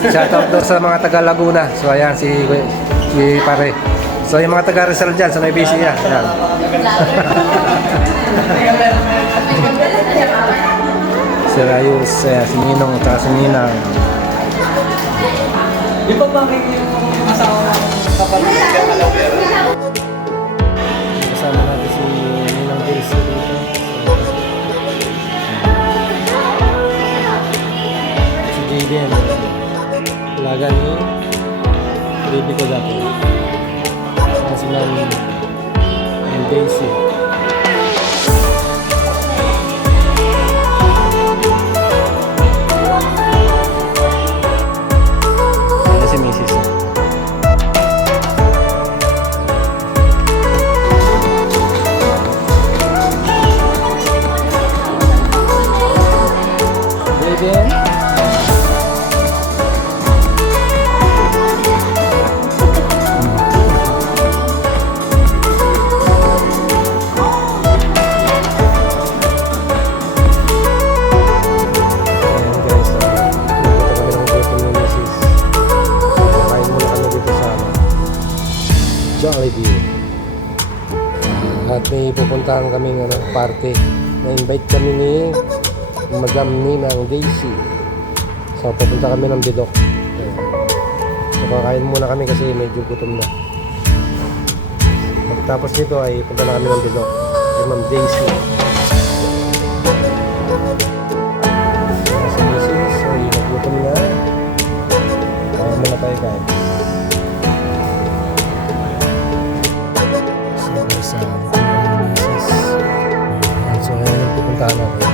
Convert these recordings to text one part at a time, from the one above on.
Shoutout daw sa mga taga Laguna. So ayan, si, si pare. So yung mga taga Rizal dyan, sa Nueva Ecija. Ayan. si Rayus, eh, si Ninong, at si Ninang. Di ba ba may yung asawa ng kapatid ka Talavera? Kasama natin si Ninang Daisy dito. Si JBM. Laga ni baby ko dati. Yan si Ma'am Ma'am Daisy. Jollibee. At may pupuntahan kaming ano, party. Na-invite kami ni Madam Ninang Daisy. So pupunta kami ng Bidok. So kakain muna kami kasi medyo gutom na. Pagkatapos nito ay punta na kami ng Bidok. Kay Ma'am Daisy. Ay nagutom na. Kaya muna tayo guys. Uh, Mrs. So ayun yung pupuntahan natin.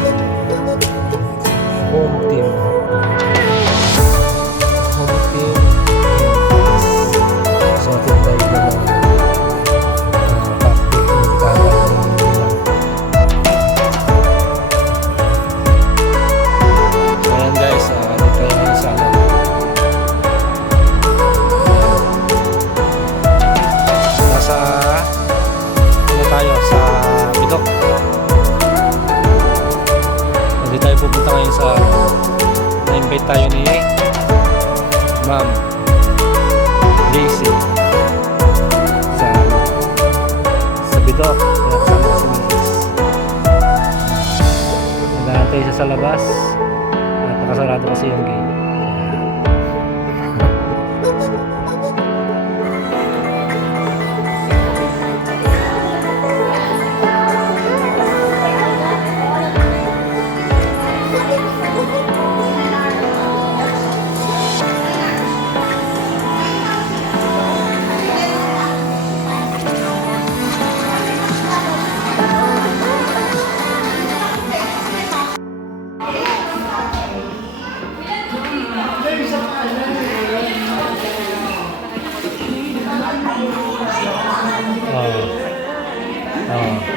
Sa na-invite tayo ni Ma'am Daisy sa sa Bidok. Kaya kasama ko si Mrs. Nag-aantay siya sa labas at nakasarado kasi yung gate. Oo. Oo.